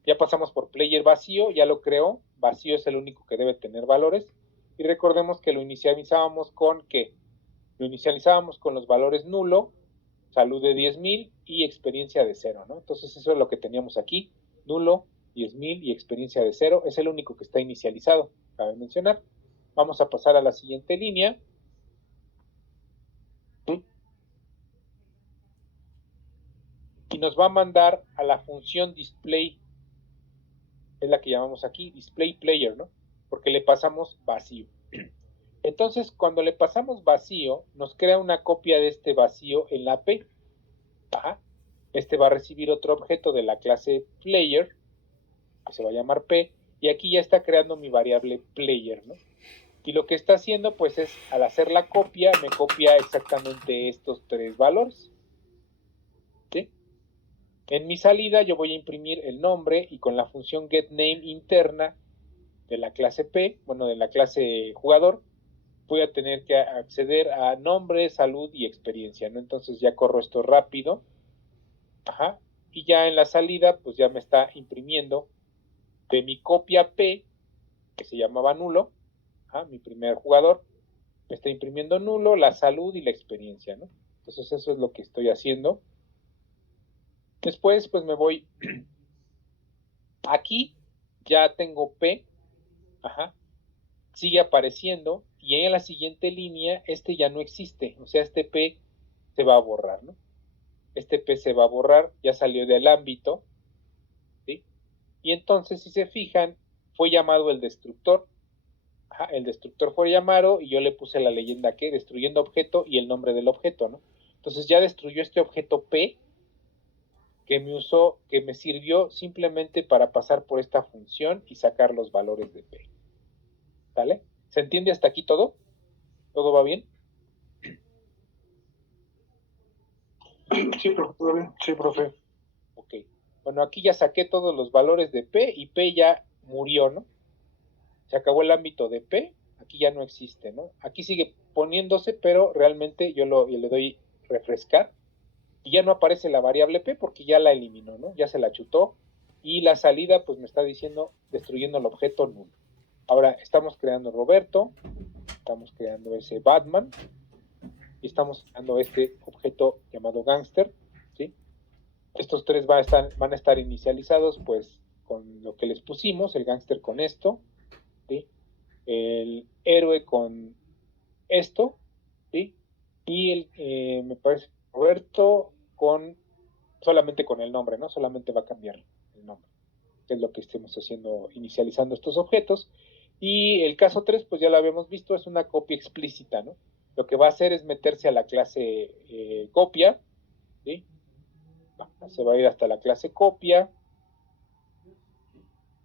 ya pasamos por player vacío, ya lo creó, vacío es el único que debe tener valores, y recordemos que lo inicializábamos con ¿qué? Lo inicializábamos con los valores nulo, salud de 10,000 y experiencia de 0, ¿no? Entonces eso es lo que teníamos aquí, nulo, 10,000 y experiencia de 0, es el único que está inicializado, cabe mencionar. Vamos a pasar a la siguiente línea. Y nos va a mandar a la función display, es la que llamamos aquí, display player, ¿no? Porque le pasamos vacío. Entonces, cuando le pasamos vacío, nos crea una copia de este vacío en la P. Ajá. Este va a recibir otro objeto de la clase player, que se va a llamar P, y aquí ya está creando mi variable player, ¿no? Y lo que está haciendo, pues es, al hacer la copia, me copia exactamente estos tres valores. ¿Sí? En mi salida yo voy a imprimir el nombre y con la función getName interna de la clase P, bueno, de la clase jugador, voy a tener que acceder a nombre, salud y experiencia, ¿no? Entonces ya corro esto rápido. Ajá. Y ya en la salida, pues ya me está imprimiendo de mi copia P, que se llamaba nulo, ajá, mi primer jugador, me está imprimiendo nulo, la salud y la experiencia, ¿no? Entonces eso es lo que estoy haciendo. Después, pues me voy aquí, ya tengo P, ajá, sigue apareciendo, y en la siguiente línea, este ya no existe, o sea, este P se va a borrar, ¿no? Este P se va a borrar, ya salió del ámbito, ¿sí? Y entonces, si se fijan, fue llamado el destructor. Ajá, el destructor fue llamado y yo le puse la leyenda que destruyendo objeto y el nombre del objeto, ¿no? Entonces ya destruyó este objeto P que me usó, que me sirvió simplemente para pasar por esta función y sacar los valores de P. ¿Vale? ¿Se entiende hasta aquí todo? ¿Todo va bien? Sí, profe, todo bien. Sí, profe. Ok. Bueno, aquí ya saqué todos los valores de P y P ya murió, ¿no? Se acabó el ámbito de P, aquí ya no existe, ¿no? Aquí sigue poniéndose, pero realmente yo le doy refrescar y ya no aparece la variable P porque ya la eliminó, ¿no? Ya se la chutó y la salida pues me está diciendo destruyendo el objeto nulo. Ahora estamos creando Roberto, estamos creando ese Batman y estamos creando este objeto llamado Gangster, ¿sí? Estos tres van a estar inicializados pues con lo que les pusimos, el Gangster con esto, ¿sí? El héroe con esto, ¿sí? Y me parece Roberto con solamente con el nombre, ¿no? Solamente va a cambiar el nombre, que es lo que estemos haciendo, inicializando estos objetos. Y el caso 3 pues ya lo habíamos visto, es una copia explícita, ¿no? Lo que va a hacer es meterse a la clase copia, ¿sí? Se va a ir hasta la clase copia.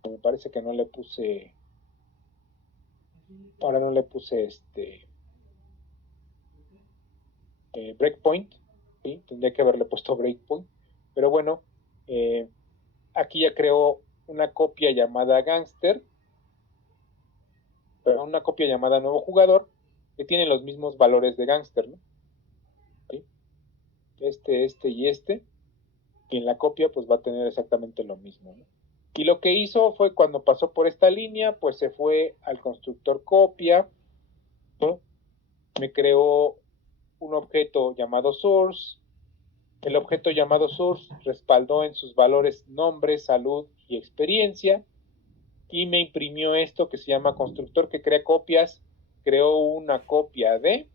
Me parece que no le puse, ahora no le puse breakpoint, ¿sí? Tendría que haberle puesto breakpoint, pero bueno, aquí ya creó una copia llamada Gangster, pero una copia llamada nuevo jugador, que tiene los mismos valores de Gangster, ¿no? ¿Sí? Este y este, y en la copia pues va a tener exactamente lo mismo, ¿no? Y lo que hizo fue cuando pasó por esta línea, pues se fue al constructor copia, ¿no? Me creó un objeto llamado source. El objeto llamado source respaldó en sus valores nombre, salud y experiencia y me imprimió esto que se llama constructor que crea copias. Creó una copia de,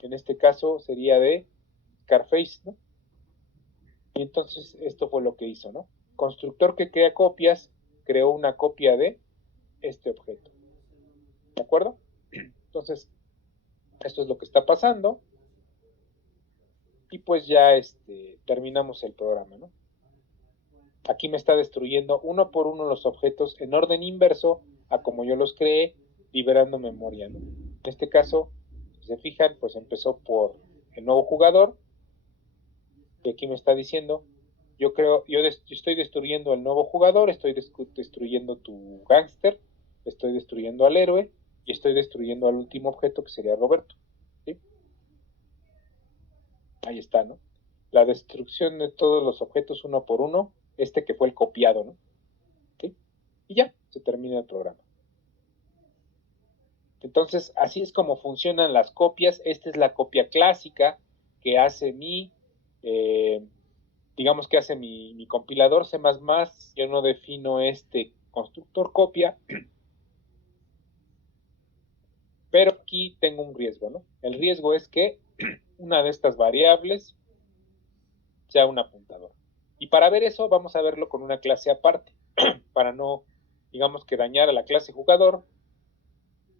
en este caso sería de Scarface, ¿no? Y entonces esto fue lo que hizo, ¿no? Constructor que crea copias creó una copia de este objeto. ¿De acuerdo? Entonces, esto es lo que está pasando. Y pues ya terminamos el programa, ¿no? Aquí me está destruyendo uno por uno los objetos en orden inverso a como yo los creé, liberando memoria, ¿no? En este caso, se fijan, pues empezó por el nuevo jugador, y aquí me está diciendo, yo estoy destruyendo al nuevo jugador, estoy destruyendo tu gángster, estoy destruyendo al héroe, y estoy destruyendo al último objeto, que sería Roberto, ¿sí? Ahí está, ¿no? La destrucción de todos los objetos uno por uno, que fue el copiado, ¿no? ¿Sí? Y ya, se termina el programa. Entonces, así es como funcionan las copias. Esta es la copia clásica que hace digamos que hace mi compilador C++. Yo no defino este constructor copia, pero aquí tengo un riesgo, ¿no? El riesgo es que una de estas variables sea un apuntador. Y para ver eso, vamos a verlo con una clase aparte, para no, digamos que dañar a la clase jugador.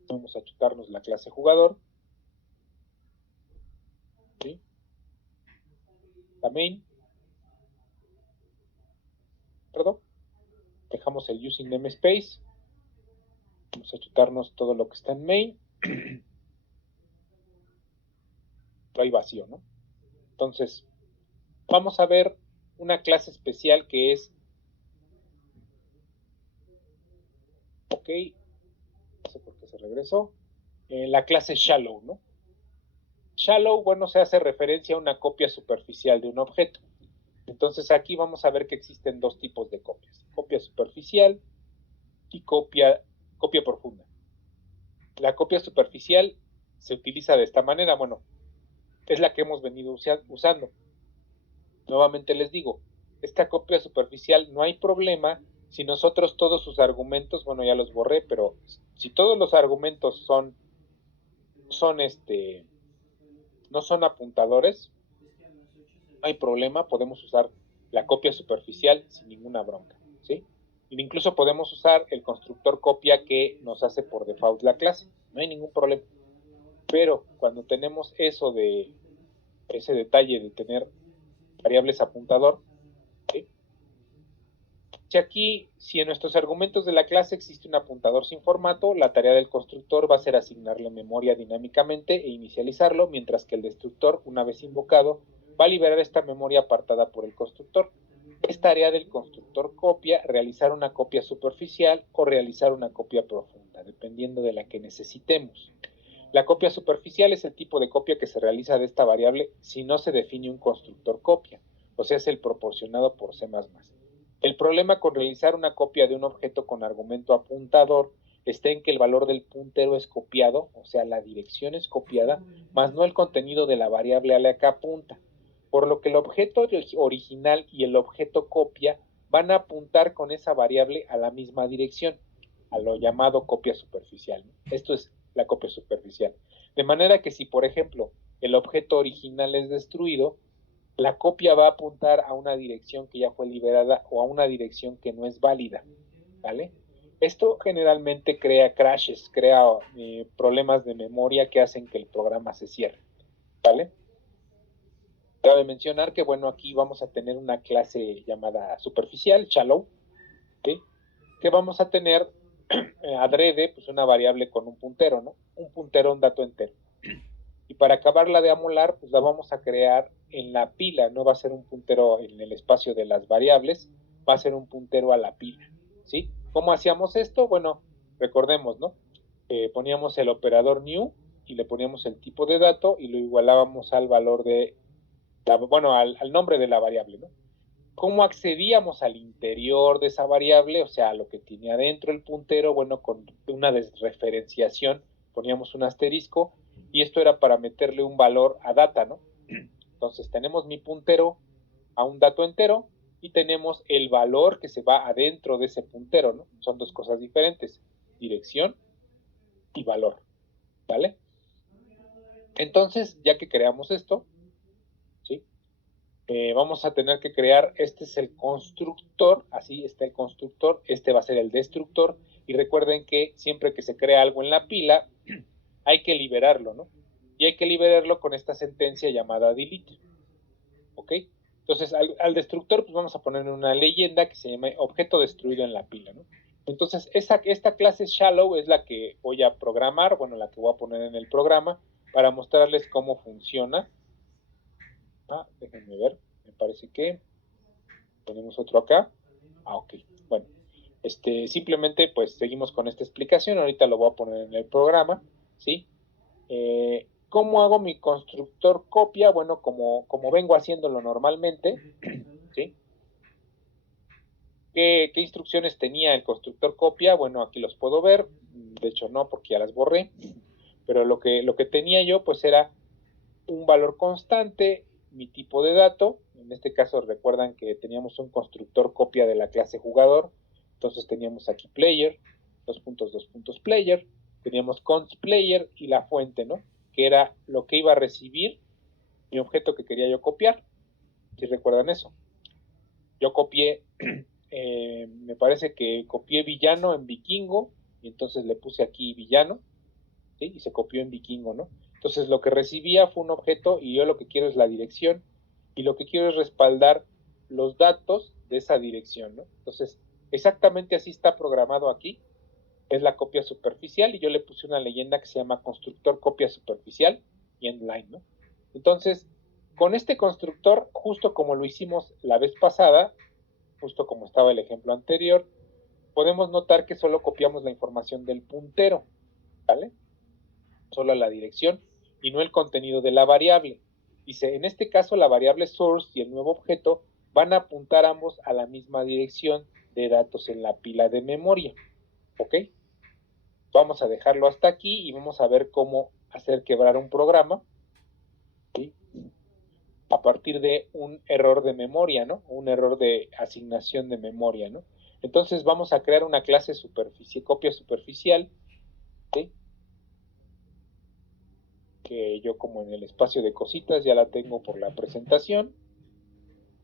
Vamos a chutarnos la clase jugador, ¿sí? La main, perdón, dejamos el using namespace, vamos a chutarnos todo lo que está en main, lo hay vacío, ¿no? Entonces, vamos a ver una clase especial que es, ok, no sé por qué se regresó, la clase shallow, ¿no? Shallow, bueno, se hace referencia a una copia superficial de un objeto. Entonces aquí vamos a ver que existen dos tipos de copias, copia superficial y copia profunda. La copia superficial se utiliza de esta manera, bueno, es la que hemos venido usando. Nuevamente les digo, esta copia superficial no hay problema si nosotros todos sus argumentos, bueno, ya los borré, pero si todos los argumentos no son apuntadores, no hay problema, podemos usar la copia superficial sin ninguna bronca, ¿sí? Y incluso podemos usar el constructor copia que nos hace por default la clase, no hay ningún problema. Pero cuando tenemos ese detalle de tener variables apuntador, ¿sí? Si en nuestros argumentos de la clase existe un apuntador sin formato, la tarea del constructor va a ser asignarle memoria dinámicamente e inicializarlo, mientras que el destructor, una vez invocado, va a liberar esta memoria apartada por el constructor. Es tarea del constructor copia realizar una copia superficial o realizar una copia profunda, dependiendo de la que necesitemos. La copia superficial es el tipo de copia que se realiza de esta variable si no se define un constructor copia, o sea, es el proporcionado por C++. El problema con realizar una copia de un objeto con argumento apuntador está en que el valor del puntero es copiado, o sea, la dirección es copiada, más no el contenido de la variable a la que apunta, por lo que el objeto original y el objeto copia van a apuntar con esa variable a la misma dirección, a lo llamado copia superficial. Esto es la copia superficial. De manera que si, por ejemplo, el objeto original es destruido, la copia va a apuntar a una dirección que ya fue liberada o a una dirección que no es válida, ¿vale? Esto generalmente crea crashes, crea problemas de memoria que hacen que el programa se cierre, ¿vale? Cabe mencionar que, bueno, aquí vamos a tener una clase llamada superficial, shallow, ¿sí? Que vamos a tener adrede, pues una variable con un puntero, ¿no? Un puntero, un dato entero. Y para acabarla de amolar, pues la vamos a crear en la pila, no va a ser un puntero en el espacio de las variables, va a ser un puntero a la pila, ¿sí? ¿Cómo hacíamos esto? Bueno, recordemos, ¿no? Poníamos el operador new y le poníamos el tipo de dato y lo igualábamos al valor al nombre de la variable, ¿no? ¿Cómo accedíamos al interior de esa variable? O sea, a lo que tiene adentro el puntero, bueno, con una desreferenciación, poníamos un asterisco, y esto era para meterle un valor a data, ¿no? Entonces tenemos mi puntero a un dato entero, y tenemos el valor que se va adentro de ese puntero, ¿no? Son dos cosas diferentes, dirección y valor, ¿vale? Entonces, ya que creamos esto, ¿sí? Vamos a tener que crear, este es el constructor, así está el constructor, este va a ser el destructor, y recuerden que siempre que se crea algo en la pila, hay que liberarlo, ¿no? Y hay que liberarlo con esta sentencia llamada delete, ¿ok? Entonces al destructor pues vamos a poner una leyenda que se llama objeto destruido en la pila, ¿no? Entonces esta clase shallow es la que voy a programar, bueno, la que voy a poner en el programa, para mostrarles cómo funciona. Déjenme ver, me parece que tenemos otro acá. Ok, bueno, simplemente pues seguimos con esta explicación, ahorita lo voy a poner en el programa, ¿sí? ¿Cómo hago mi constructor copia? Bueno, como vengo haciéndolo normalmente, ¿sí? ¿Qué instrucciones tenía el constructor copia? Bueno, aquí los puedo ver, de hecho no, porque ya las borré, pero lo que tenía yo pues era un valor constante, mi tipo de dato, en este caso recuerdan que teníamos un constructor copia de la clase jugador, entonces teníamos aquí player, dos puntos player, teníamos const player y la fuente, ¿no? Que era lo que iba a recibir mi objeto que quería yo copiar, si recuerdan eso. Yo copié, me parece que copié villano en vikingo, y entonces le puse aquí villano, ¿sí? Y se copió en vikingo, ¿no? Entonces lo que recibía fue un objeto y yo lo que quiero es la dirección y lo que quiero es respaldar los datos de esa dirección, ¿no? Entonces, exactamente así está programado aquí, es la copia superficial y yo le puse una leyenda que se llama constructor copia superficial y endline, ¿no? Entonces, con este constructor, justo como lo hicimos la vez pasada, justo como estaba el ejemplo anterior, podemos notar que solo copiamos la información del puntero, ¿vale? Solo la dirección y no el contenido de la variable. Dice, en este caso la variable source y el nuevo objeto van a apuntar ambos a la misma dirección de datos en la pila de memoria. ¿Ok? Vamos a dejarlo hasta aquí y vamos a ver cómo hacer quebrar un programa, ¿sí? A partir de un error de memoria, ¿no? Un error de asignación de memoria, ¿no? Entonces vamos a crear una clase copia superficial, ¿sí? Que yo como en el espacio de cositas ya la tengo por la presentación,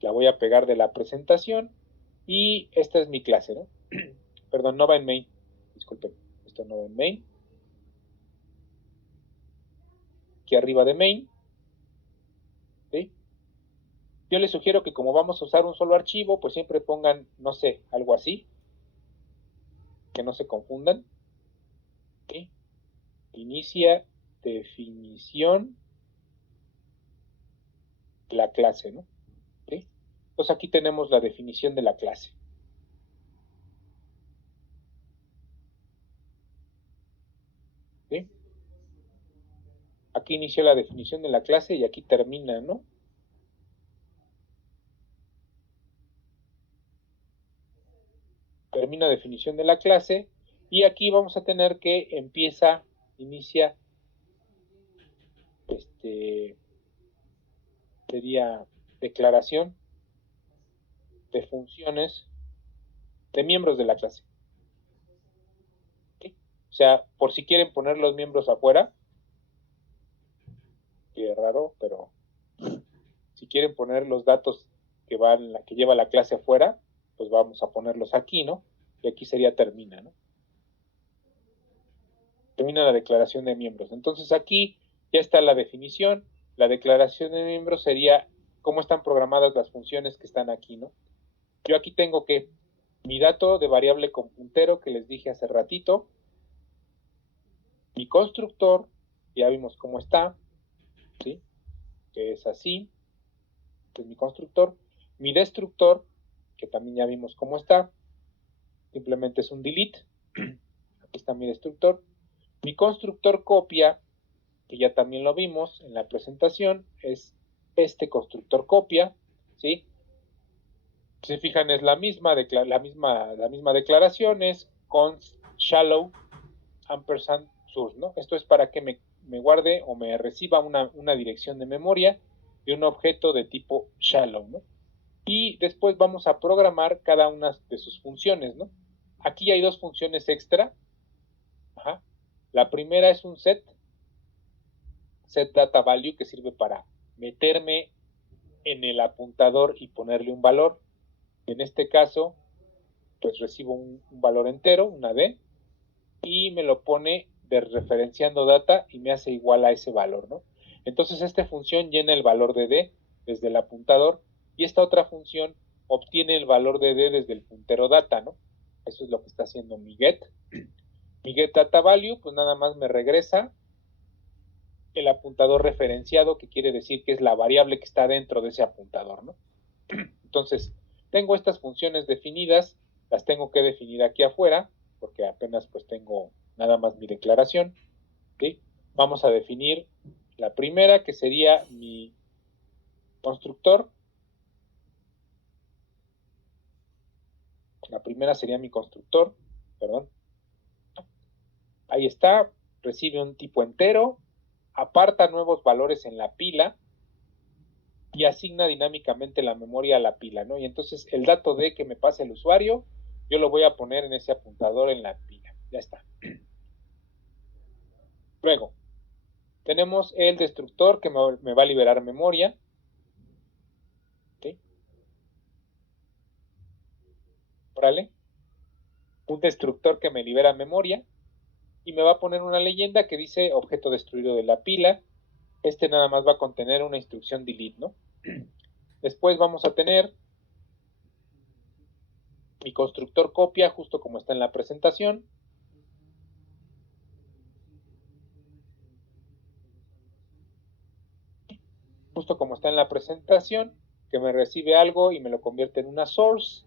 la voy a pegar de la presentación y esta es mi clase, ¿no? Perdón, no va en main, disculpen, esto no va en main, aquí arriba de main, ¿sí? Yo les sugiero que como vamos a usar un solo archivo, pues siempre pongan, no sé, algo así, que no se confundan, ¿sí? Inicia definición de la clase, ¿no? ¿Sí? Entonces aquí tenemos la definición de la clase. ¿Sí? Aquí inició la definición de la clase y aquí termina, ¿no? Termina definición de la clase y aquí vamos a tener que inicia, sería declaración de funciones de miembros de la clase. ¿Sí? O sea, por si quieren poner los miembros afuera, que raro, pero si quieren poner los datos que lleva la clase afuera, pues vamos a ponerlos aquí, ¿no? Y aquí sería termina, ¿no? Termina la declaración de miembros. Entonces aquí ya está la definición. La declaración de miembros sería cómo están programadas las funciones que están aquí, ¿no? Yo aquí tengo que mi dato de variable con puntero que les dije hace ratito, mi constructor, ya vimos cómo está, ¿sí? Que es así, este es mi constructor, mi destructor, que también ya vimos cómo está, simplemente es un delete, aquí está mi destructor, mi constructor copia, que ya también lo vimos en la presentación, es este constructor copia, ¿sí? Si se fijan es la misma declaración, es const shallow ampersand source, ¿no? Esto es para que me guarde o me reciba una dirección de memoria de un objeto de tipo shallow, ¿no? Y después vamos a programar cada una de sus funciones, ¿no? Aquí hay dos funciones extra. Ajá. La primera es un set data value, que sirve para meterme en el apuntador y ponerle un valor. En este caso, pues recibo un valor entero, una D, y me lo pone de referenciando data y me hace igual a ese valor, ¿no? Entonces esta función llena el valor de D desde el apuntador y esta otra función obtiene el valor de D desde el puntero data, ¿no? Eso es lo que está haciendo mi get. Mi get data value, pues nada más me regresa el apuntador referenciado, que quiere decir que es la variable que está dentro de ese apuntador, ¿no? Entonces, tengo estas funciones definidas, las tengo que definir aquí afuera, porque apenas pues tengo nada más mi declaración, ¿sí? Vamos a definir la primera, que sería mi constructor. La primera sería mi constructor, perdón. Ahí está, recibe un tipo entero, aparta nuevos valores en la pila y asigna dinámicamente la memoria a la pila, ¿no? Y entonces el dato D que me pase el usuario, yo lo voy a poner en ese apuntador en la pila. Ya está. Luego, tenemos el destructor que me va a liberar memoria. ¿Sí? Órale. Un destructor que me libera memoria y me va a poner una leyenda que dice objeto destruido de la pila. Este nada más va a contener una instrucción delete, ¿no? Después vamos a tener mi constructor copia, justo como está en la presentación. Justo como está en la presentación, que me recibe algo y me lo convierte en una source.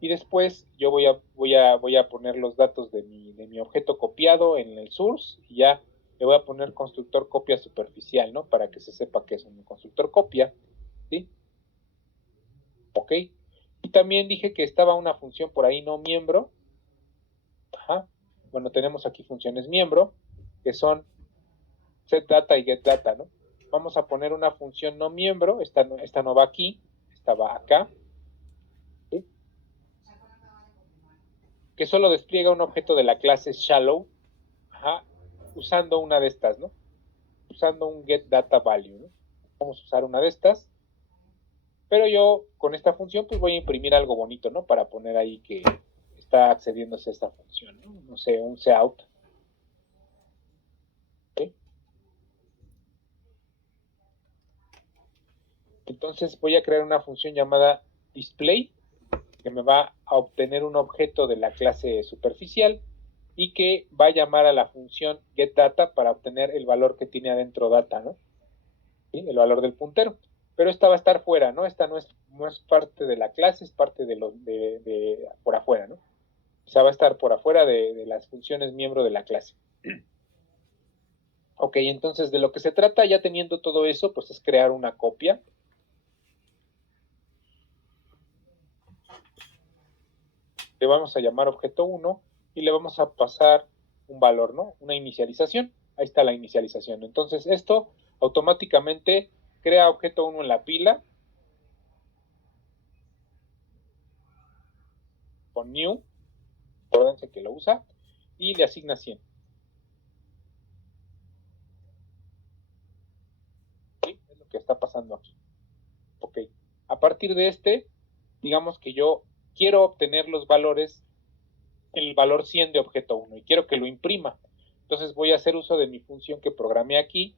Y después yo voy a poner los datos de mi objeto copiado en el source y ya le voy a poner constructor copia superficial, ¿no? Para que se sepa que es un constructor copia, ¿sí? Ok. Y también dije que estaba una función por ahí no miembro. Ajá. Bueno, tenemos aquí funciones miembro, que son setData y getData, ¿no? Vamos a poner una función no miembro, esta no va aquí, esta va acá, ¿sí? Que solo despliega un objeto de la clase shallow, ajá, usando una de estas, ¿no? Usando un getDataValue, ¿no? Vamos a usar una de estas, pero yo con esta función pues voy a imprimir algo bonito, ¿no? Para poner ahí que está accediéndose a esta función, ¿no? No sé, un cout. ¿Sí? Entonces voy a crear una función llamada display, que me va a obtener un objeto de la clase superficial y que va a llamar a la función getData para obtener el valor que tiene adentro data, ¿no? ¿Sí? El valor del puntero. Pero esta va a estar fuera, ¿no? Esta no es parte de la clase, es parte de por afuera, ¿no? O sea, va a estar por afuera de las funciones miembro de la clase. Ok, entonces de lo que se trata, ya teniendo todo eso, pues es crear una copia. Le vamos a llamar objeto 1 y le vamos a pasar un valor, ¿no? Una inicialización. Ahí está la inicialización. Entonces esto automáticamente crea objeto 1 en la pila con new, acuérdense que lo usa, y le asigna 100. ¿Sí? Es lo que está pasando aquí. Ok. A partir de digamos que yo quiero obtener los valores, el valor 100 de objeto 1 y quiero que lo imprima. Entonces voy a hacer uso de mi función que programé aquí,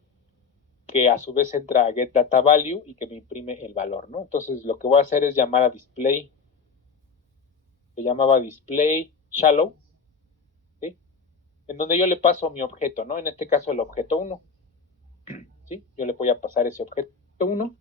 que a su vez entra a getDataValue y que me imprime el valor, ¿no? Entonces lo que voy a hacer es llamar a display, se llamaba display shallow, ¿sí? En donde yo le paso mi objeto, ¿no? En este caso el objeto 1, ¿sí? Yo le voy a pasar ese objeto 1